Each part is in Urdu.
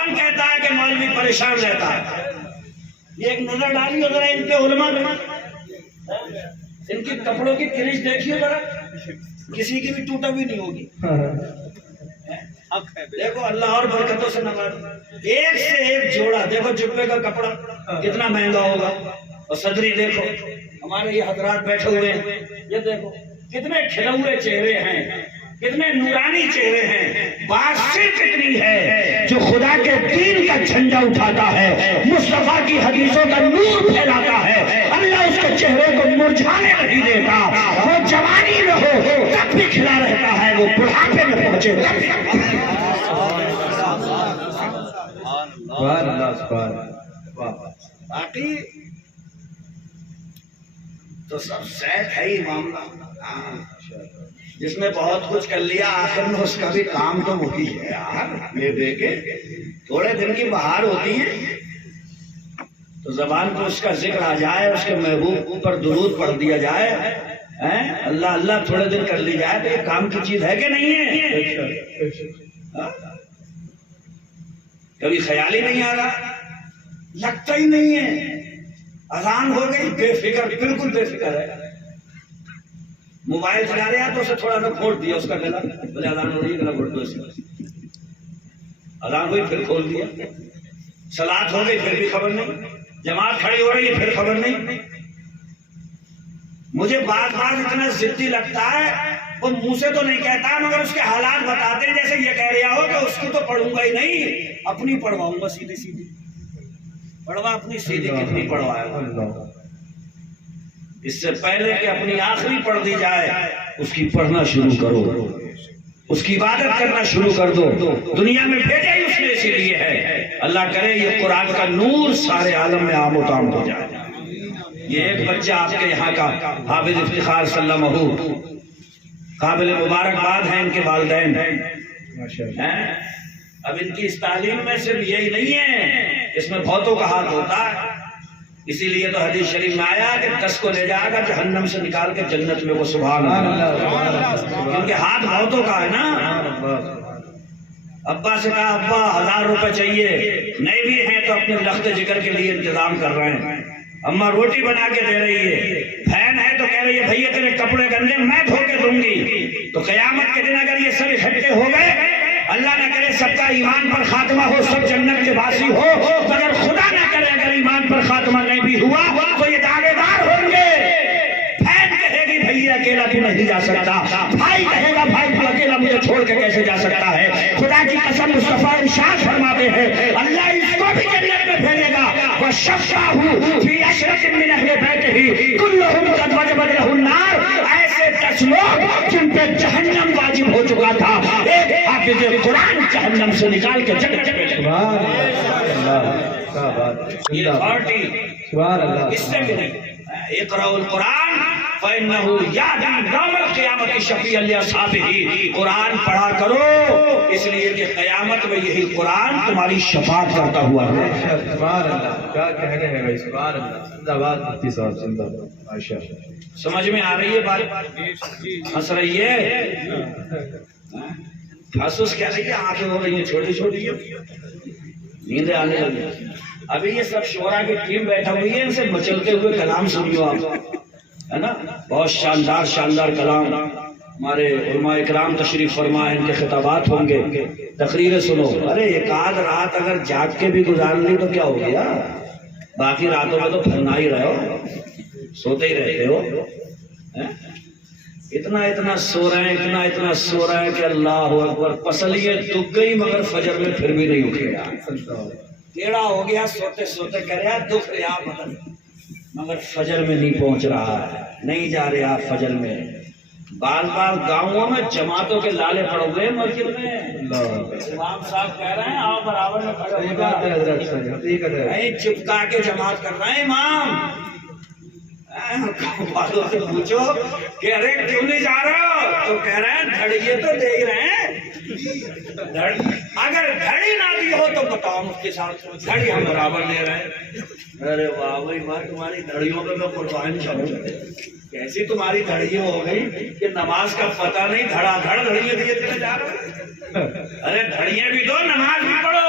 کون کہتا ہے کہ مولوی پریشان رہتا ہے؟ یہ ایک نظر ڈالیے ذرا ان کے علماء میں، ان کی کپڑوں کی کرش دیکھیے ذرا، کسی کی بھی ٹوٹا بھی نہیں ہوگی۔ دیکھو اللہ اور برکتوں سے نواز، ایک سے ایک جوڑا، دیکھو جبے کا کپڑا کتنا مہنگا ہوگا، اور صدری دیکھو، ہمارے یہ حضرات بیٹھے ہوئے ہیں، یہ دیکھو کتنے کھلے ہوئے چہرے ہیں، کتنے نورانی چہرے ہیں۔ بات صرف اتنی ہے جو خدا کے دین کا جھنڈا اٹھاتا ہے، مصطفیٰ کی حدیثوں کا نور پھیلاتا ہے، اللہ اس کے چہرے کو مرجھانے نہیں دیتا۔ وہ جوانی میں ہو تب بھی کھلا رہتا ہے، وہ بڑھاپے میں پہنچے تب بھی۔ باقی تو سب سیٹ ہے ہی معاملہ، جس نے بہت کچھ کر لیا آخر میں اس کا بھی کام تو وہی ہے یار۔ لے دے کے تھوڑے دن کی بہار ہوتی ہے تو زبان کو اس کا ذکر آ جائے، اس کے محبوب پر درود پڑھ دیا جائے، اللہ اللہ تھوڑے دن کر لی جائے، تو یہ کام کی چیز ہے کہ نہیں ہے؟ کبھی خیال ہی نہیں آ رہا، لگتا ہی نہیں ہے۔ اذان ہو گئی، بے فکر، بالکل بے فکر ہے، موبائل چلا رہے ہیں تو اسے تھوڑا سا کھول دیا اس کا گلا، بولے اذان ہو رہی ہے گلا کھول دو اس کا، اذان ہوئی پھر کھول دیا، صلاۃ ہو گئی پھر بھی خبر نہیں، جماعت کھڑی ہو رہی ہے پھر خبر نہیں۔ مجھے بات اتنا ضدی لگتا ہے، وہ منہ سے تو نہیں کہتا مگر اس کے حالات بتاتے ہیں، جیسے یہ کہہ رہا ہو کہ اس کی تو پڑھوں گا ہی نہیں، اپنی پڑھواؤں گا سیدھی سیدھی۔ پڑھوا اپنی سیدھی کتنی پڑھوائے گا؟ اس سے پہلے کہ اپنی آخری پڑھ دی جائے اس کی پڑھنا شروع کرو، اس کی عبادت کرنا شروع کر دو۔ دنیا میں بھیجا ہی اس نے اسی لیے ہے۔ اللہ کرے یہ قرآن کا نور سارے عالم میں عام و تام ہو جائے۔ یہ ایک بچہ آپ کے یہاں کا حافظ افتخار صلی اللہ علیہ وسلم، قابل مبارکباد ہیں ان کے والدین۔ اب ان کی اس تعلیم میں صرف یہی نہیں ہے، اس میں بہتوں کا ہاتھ ہوتا ہے، اسی لیے تو حدیث شریف میں آیا کہ 10 کو لے جائے گا جہنم سے نکال کے جنت میں، وہ سبحان اللہ، کیونکہ ہاتھ بہتوں کا ہے نا۔ ابا سے کہا ابا 1000 روپے چاہیے، نہیں بھی ہیں تو اپنے لخت جگر کے لیے انتظام کر رہے ہیں۔ اماں روٹی بنا کے دے رہی ہے، بہن ہے تو کہہ رہی ہے بھیا تیرے کپڑے گندے میں دھو کے دوں گی۔ تو قیامت کے دن اگر یہ سب اکٹھے ہو گئے، اللہ نہ کرے سب کا ایمان پر خاتمہ ہو، سب جنت کے باسی ہو، مگر خدا نہ کرے اگر ایمان پر خاتمہ نہیں بھی ہوا تو یہ داغے دار ہوں گے۔ بہن کہے گی بھیا اکیلا تو نہیں جا سکتا، بھائی کہے گا بھائی تو اکیلا مجھے چھوڑ کے کیسے جا سکتا ہے۔ خدا کی قسم مصطفیٰ ارشاد فرماتے ہیں اللہ اس کو بھی جنت میں بھیجے گا، وَشَفَّاهُ فِي عَشْرَةٍ مِّنْ أَهْلِ بَيْتِهِ كُلُّهُمْ قَدْ وَجَبَتْ لَهُ النَّارُ، ایسے 10 لوگ جن پہ جہنم واجب ہو چکا تھا، ایک حافظ قرآن جہنم سے نکال کے جنت میں۔ سبحان اللہ، یہ اتھارٹی اس سے بھی نہیں۔ اقرأوا القرآن فإنه يأتي يوم القيامة شفيعا لأصحابه، قرآن پڑھا کرو اس لیے کہ قیامت میں یہی قرآن تمہاری شفاعت کرتا ہوا ہے۔ سبحان اللہ، کیا کہنے ہیں بھائی، سبحان اللہ، زندہ باد مفتی صاحب، زندہ باد، ماشاءاللہ۔ سمجھ میں آ رہی ہے بات؟ ہنس رہی ہے؟ حسوس کیا رہی ہے؟ آنکھیں ہو رہی ہیں چھوٹی چھوٹی، نیندیں آنے لگی۔ ابھی یہ سب شورا کی ٹیم بیٹھا ہوئی ہے، ان سے مچلتے ہوئے کلام سنیو آپ، ہے نا؟ بہت شاندار شاندار کلام، ہمارے علماء اکرام تشریف فرما، ان کے خطابات ہوں گے، تقریریں سنو۔ ارے ایک آدھ رات اگر جاگ کے بھی گزار لی تو کیا ہو گیا؟ باقی راتوں میں تو پھرنا ہی رہے ہو، سوتے ہی رہتے ہو۔ اتنا سو رہے ہیں، اتنا سو رہے ہیں کہ اللہ اکبر، پسلیاں دکھ گئی مگر فجر میں پھر بھی نہیں اٹھے گا۔ ٹیڑھا ہو گیا سوتے سوتے، کہہ رہا دکھ رہا بدن مگر فجر میں نہیں پہنچ رہا ہے، نہیں جا رہا فجر میں۔ بار بار گاؤں میں جماعتوں کے لالے پڑ گئے مسجد میں، امام صاحب کہہ رہے ہیں آؤ برابر میں کھڑے ہو جائیں، چپکا کے جماعت کر رہے ہیں امام۔ والوں سے پوچھو کہ ارے کیوں نہیں جا رہے ہو؟ تو کہہ رہے ہیں دھڑیے تو دے ہی رہے ہیں، اگر گھڑی نہ دی ہو تو بتاؤ مفتی صاحب، گھڑی ہم برابر لے رہے ہیں۔ ارے واہ بھائی واہ، تمہاری دھڑیوں پہ میں قربان چاہوں، کیسی تمہاری دھڑیوں ہو گئی کہ نماز کا پتہ نہیں، دھڑا دھڑ دھڑیاں دیے چلے جا رہے۔ ارے دھڑیاں بھی دو، نماز بھی پڑھو،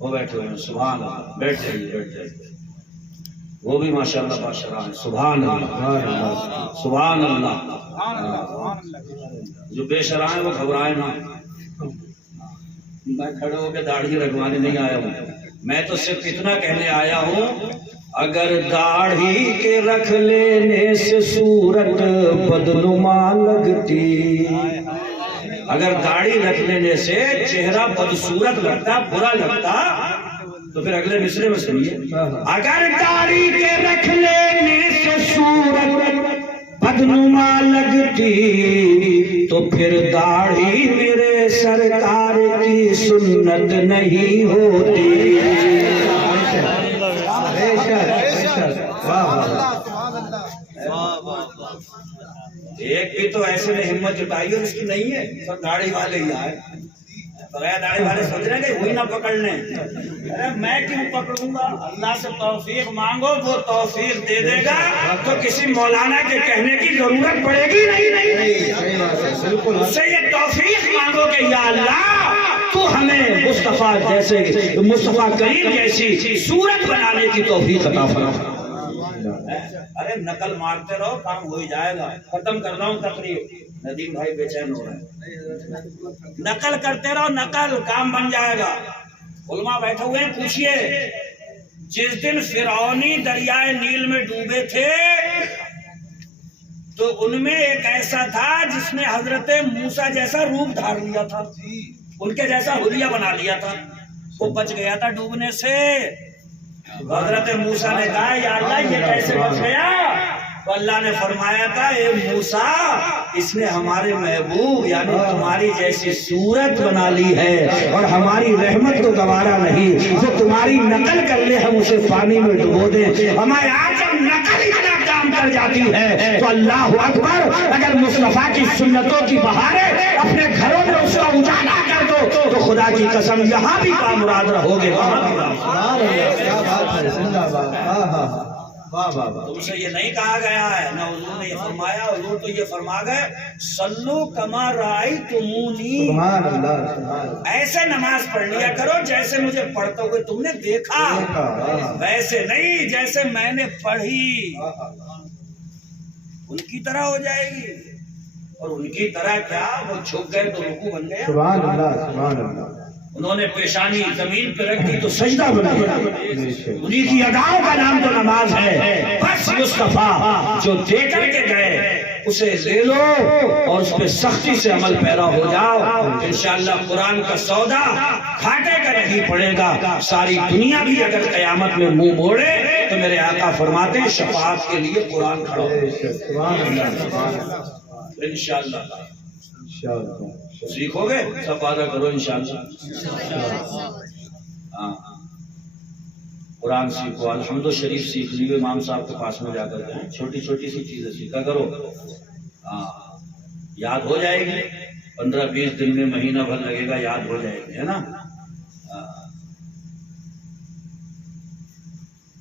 وہ بیٹھے ہوئے ہیں، سبحان اللہ، بیٹھ جائیے بیٹھ جائیے، وہ بھی ماشاءاللہ بادشاہ ہیں، سبحان اللہ سبحان اللہ۔ جو بے شرح ہیں وہ گھبرائے نہ، میں کھڑے ہو کے داڑھی رکھوانے نہیں آیا ہوں، میں تو صرف اتنا کہنے آیا ہوں، اگر داڑھی کے رکھ لینے سے صورت بدنما لگتی، اگر داڑھی رکھ لینے سے چہرہ بدصورت لگتا، برا لگتا، تو پھر اگلے مصرے میں سنیے، اگر داڑھی کے رکھ لینے سے صورت بدنما لگتی تو پھر داڑھی میرے سرکار کی سنت نہیں ہوتی۔ ایک بھی تو ایسے نے ہمت جٹائی اور اس کی نہیں ہے، سب داڑھی والے ہی آئے، بغیر داڑھی والے سوچ رہے ہیں کہ وہی نہ پکڑ لیں، ارے میں کیوں پکڑوں گا؟ اللہ سے توفیق مانگو، وہ توفیق دے دے گا تو کسی مولانا کے کہنے کی ضرورت پڑے گی نہیں، اس سے یہ توفیق مانگو کہ یا اللہ تو ہمیں مصطفیٰ جیسے مصطفیٰ کریم جیسی صورت بنانے کی توفیق عطا فرما۔ ارے نقل مارتے رہو، کام ہو ہی جائے گا، ختم کر رہا ہوں تقریر، ندیم بھائی بے چین ہو رہے ہیں، نقل کرتے رہو، نقل کام بن جائے گا۔ علماء بیٹھے ہوئے ہیں، پوچھئے جس دن فرعونی دریائے نیل میں ڈوبے تھے تو ان میں ایک ایسا تھا جس نے حضرت موسیٰ جیسا روپ دھار لیا تھا، ان کے جیسا حلیہ بنا لیا تھا، وہ بچ گیا تھا ڈوبنے سے۔ حضرت موسیٰ نے کہا یا اللہ یہ کیسے بچ گیا؟ تو اللہ نے فرمایا تھا اے موسیٰ اس نے ہمارے محبوب یعنی تمہاری جیسی صورت بنا لی ہے اور ہماری رحمت کو گوارا نہیں، جو تمہاری نقل کر لے ہم اسے پانی میں ڈبو دیں، ہمارے آج جب نقل اتنا کام کر جاتی ہے تو اللہ اکبر، اگر مصطفیٰ کی سنتوں کی بہاریں اپنے گھروں میں اس کا اجالا کر دو تو خدا کی قسم یہاں بھی بامراد رہو گے، وہاں بھی بامراد۔ تم سے یہ نہیں کہا گیا ہے، نہ حضور نے یہ فرمایا، حضور تو یہ فرما گئے صلو کما رأیتمونی، ایسے نماز پڑھ لیا کرو جیسے مجھے پڑھتے ہوئے تم نے دیکھا، ویسے نہیں جیسے میں نے پڑھی، ان کی طرح ہو جائے گی۔ اور ان کی طرح کیا، وہ جھک گئے تو رکوع بن گیا، سبحان اللہ سبحان اللہ، انہوں نے پیشانی زمین پہ رکھ دی تو سجدہ بن گیا، انہی کی اداؤں کا نام تو نماز ہے۔ بس مصطفیٰ جو دے کر کے گئے اسے لے لو اور اس پہ سختی سے عمل پیرا ہو جاؤ، انشاءاللہ قرآن کا سودا کھاٹے کا نہیں پڑے گا۔ ساری دنیا بھی اگر قیامت میں منہ موڑے تو میرے آقا فرماتے ہیں شفاعت کے لیے قرآن کھڑا ہو، انشاءاللہ سیکھو گے، سب وعدہ کرو انشاءاللہ۔ ہاں قرآن سیکھو، الحمد شریف سیکھ لیو، امام صاحب کے پاس میں جا کر کے چھوٹی چھوٹی سی چیزیں سیکھا کرو، ہاں یاد ہو جائے گی، 15-20 دن میں مہینہ بھر لگے گا، یاد ہو جائے گی، ہے نا۔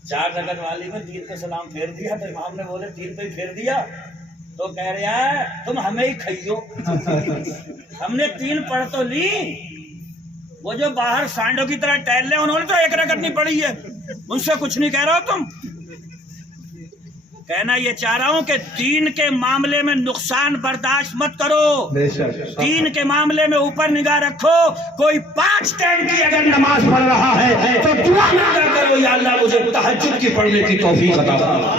4 رکعت والی میں تیر پہ سلام پھیر دیا تو امام نے بولے تیر پہ ہی پھیر دیا، تو کہہ رہا ہے تم ہمیں ہی کھائیو، ہم نے 3 پڑھ تو لی، وہ جو باہر سانڈوں کی طرح ٹہل لے انہوں نے تو 1 رکعت نہیں پڑھی ہے، ان سے کچھ نہیں کہہ رہا ہو تم۔ کہنا یہ چاہ رہا ہوں کہ دین کے معاملے میں نقصان برداشت مت کرو، دین کے معاملے میں اوپر نگاہ رکھو، کوئی 5 ٹائم کی اگر نماز پڑھ رہا ہے تو دعا مانگا کرو یا اللہ مجھے تہجد کی پڑھنے کی توفیق عطا فرما۔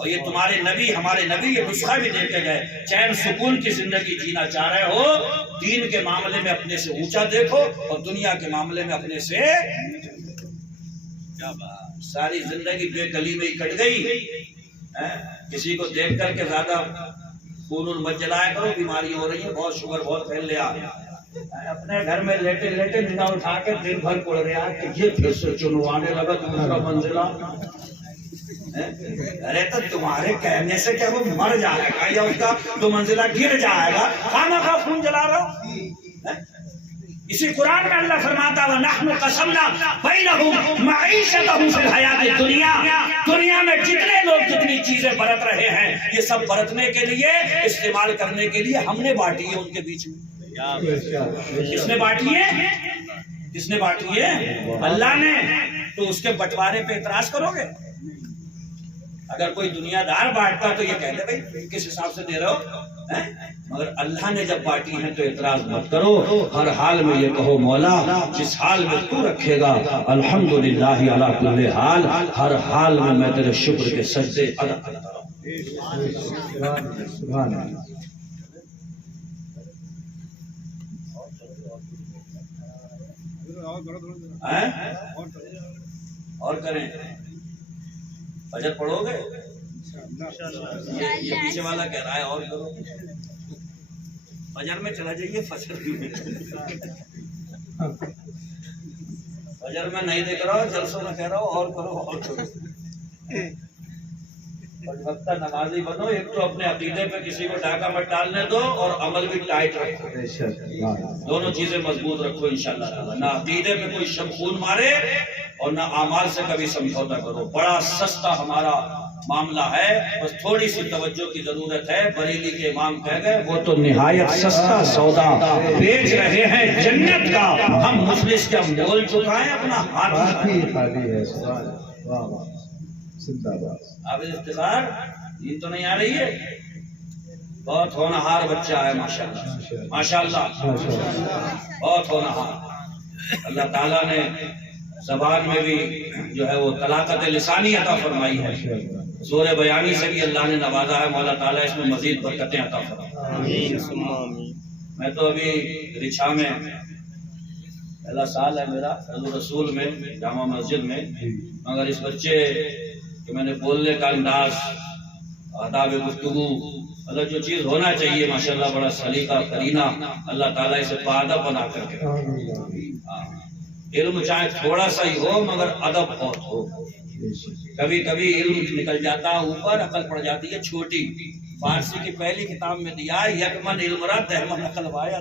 اور یہ تمہارے نبی ہمارے نبی یہ نسخہ بھی دے کے گئے، چین سکون کی زندگی جینا چاہ رہے ہو دین کے معاملے میں اپنے سے اونچا دیکھو اور دنیا کے معاملے میں اپنے سے کیا بات، ساری زندگی بے گلی میں ہی کٹ گئی، کسی کو دیکھ کر کے زیادہ خون مت جلایا کرو، بیماری ہو رہی ہے، بہت شوگر بہت پھیل لیا، اپنے گھر میں لیٹے لیٹے نگاہ اٹھا کے دن بھر پڑ رہا کہ یہ پھر سے چنوانے لگا دوسرا منزلہ، ارے تو تمہارے کہنے سے کیا وہ مر جائے گا یا اس کا 2 منزلہ گر جائے گا، خواہ خواہ خون جلا رہا ہو۔ اسی قرآن میں اللہ فرماتا وَنَحْنُ قَسَمْنَا بَيْنَهُمْ مَعِيشَتَهُمْ فِي الْحَيَاةِ الدُّنْيَا، دنیا میں جتنے لوگ جتنی چیزیں برت رہے ہیں یہ سب برتنے کے لیے استعمال کرنے کے لیے ہم نے بانٹی ہے ان کے بیچ میں۔ کس نے بانٹی ہے؟ کس نے بانٹی ہے؟ اللہ نے. تو اس کے بٹوارے پہ اعتراض کرو گے؟ اگر کوئی دنیا دار بانٹتا تو یہ کہتے بھائی کس حساب سے دے رہے ہو، مگر اللہ نے جب بانٹی ہیں تو اعتراض مت کرو. ہر حال میں یہ کہو مولا جس حال میں تو رکھے گا الحمدللہ علی کل حال، ہر حال میں میں تیرے شکر کے سجدے ادا کرتا رہوں. سبحان اللہ. اور کریں؟ فجر پڑھو گے؟ یہ پیچھے والا کہہ رہا ہے اور کرو. فجر میں چلا جائیے، فجر میں نہیں دیکھ رہا ہو، جلسوں میں کہہ رہا ہو اور کرو اور کرو. وقتہ نمازی بنو. ایک تو اپنے عقیدے پہ کسی کو ڈاکہ مت ڈالنے دو اور عمل بھی ٹائٹ رکھو. دونوں چیزیں مضبوط رکھو انشاءاللہ تعالی. نہ عقیدے پہ کوئی شب خون مارے اور نہ اعمال سے کبھی سمجھوتا کرو. بڑا سستا ہمارا معاملہ ہے، بس تھوڑی سی توجہ کی ضرورت ہے. بریلی کے امام کہہ گئے وہ تو نہایت سستا سودا بیچ رہے ہیں جنت کا، ہم مفلس کا مول چکائیں اپنا ہاتھ خالی ہے. واہ واہ زندہ باد. اب افتخار نیند تو نہیں آ رہی ہے؟ بہت ہونہار بچہ ہے ماشاءاللہ ماشاءاللہ، بہت ہونہار. اللہ تعالیٰ نے زبان میں بھی جو ہے وہ طلاقت لسانی عطا فرمائی ہے، زور بیانی سے بھی اللہ نے نوازا ہے. مولا تعالیٰ اس میں مزید برکتیں عطا فرمائے. میں تو ابھی رچھا میں پہلا سال ہے میرا حضور رسول میں جامع مسجد میں، مگر اس بچے کہ میں نے بولنے کا انداز، آداب گفتگو، مطلب جو چیز ہونا چاہیے ماشاءاللہ بڑا سلیقہ کرینہ اللہ تعالیٰ اسے پادب بنا کر کے. علم چاہے تھوڑا سا ہی ہو مگر ادب بہت ہو. کبھی کبھی علم نکل جاتا اوپر، عقل پڑ جاتی ہے چھوٹی. فارسی کی پہلی کتاب میں دیا یک من علم را 10 من عقل وایا.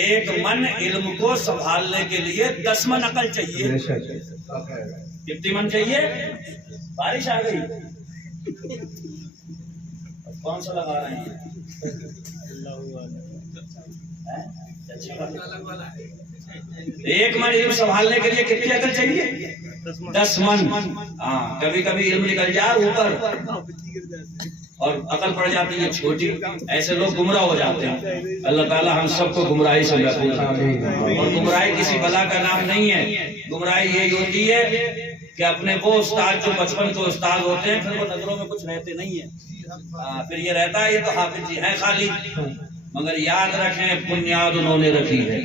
ایک من علم کو سنبھالنے کے لیے 10 من عقل چاہیے. کتنی من چاہیے؟ بارش آ گئی، کون سا لگا رہے ہیں؟ ایک من علم سنبھالنے کے لیے کتنی عقل چاہیے؟ 10 من. ہاں کبھی کبھی علم نکل جائے اوپر اور عقل پڑ جاتی ہے چھوٹی. ایسے لوگ گمراہ ہو جاتے ہیں. اللہ تعالیٰ ہم سب کو گمراہی سے محفوظ رکھے. اور گمراہی کسی بلا کا نام نہیں ہے. گمراہی یہی ہوتی ہے کہ اپنے وہ استاد جو بچپن کے استاد ہوتے ہیں پھر وہ نظروں میں کچھ رہتے نہیں ہیں. پھر یہ رہتا ہے یہ تو حافظ جی ہیں خالی، مگر یاد رکھیں بنیاد انہوں نے رکھی ہے.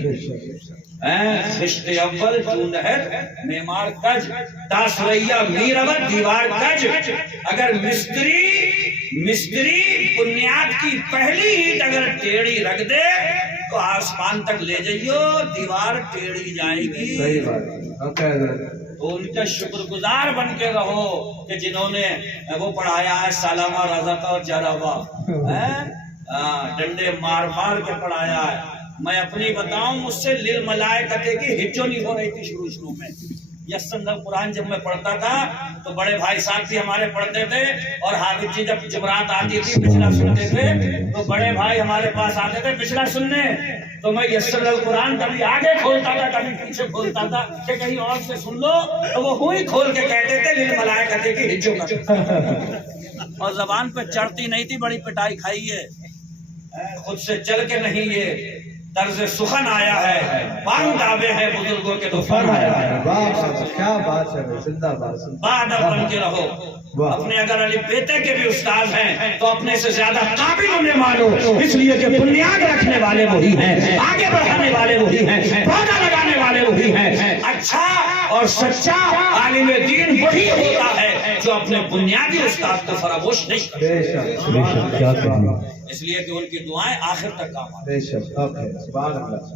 خشت اول چون ہے معمار کج، تاسریا میر اول دیوار کج. اگر مستری بنیاد کی پہلی اینٹ اگر ٹیڑھی رکھ دے تو آسمان تک لے جائیو، دیوار ٹیڑھی جائے گی. تو ان کا شکر گزار بن کے رہو کہ جنہوں نے وہ پڑھایا ہے سالامہ رزق اور جرابہ، ڈنڈے مار مار کے پڑھایا ہے. میں اپنی بتاؤں مجھ سے للملائکتے کی ہچو نہیں ہو رہی تھی شروع میں. یسن قرآن جب میں پڑھتا تھا تو بڑے بھائی صاحب بھی ہمارے پڑھتے تھے اور حافظ جی جب جمعرات آتی تھی پچھلا سنتے تھے تو بڑے بھائی ہمارے پاس آتے تھے پچھلا سننے. تو میں یسن قرآن کبھی آگے کھولتا تھا کبھی پیچھے کھولتا تھا کہ کہیں اور سے سن لو، تو وہ ہوئی کھول کے کہتے تھے للملائکتے کی ہچو کا. اور زبان پہ چڑھتی نہیں تھی، بڑی پٹائی کھائی ہے. خود سے چل کے نہیں یہ طرز سخن آیا ہے، بانگ دعوے ہیں بزرگوں کے تو فن آیا ہے. کیا بات ہے، زندہ باد. بادب بن کے رہو. اپنے اگر علی بیٹے کے بھی استاد ہیں تو اپنے سے زیادہ قابل انہیں مانو، اس لیے کہ بنیاد رکھنے والے وہی ہیں، آگے بڑھانے والے وہی ہیں، پودا لگانے والے وہی ہیں. اچھا اور سچا عالم دین وہی ہوتا ہے جو اپنے بنیادی استاد کو فراموش نہیں کرتا. اس لیے کہ ان کی دعائیں آخر تک کام آتی ہیں.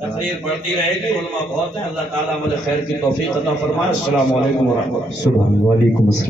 تقریر بڑھتی رہے گی، علماء بہت ہیں. اللہ تعالیٰ عمل خیر کی توفیق عطا فرمائے. السلام علیکم ورحمۃ اللہ. وعلیکم السلام.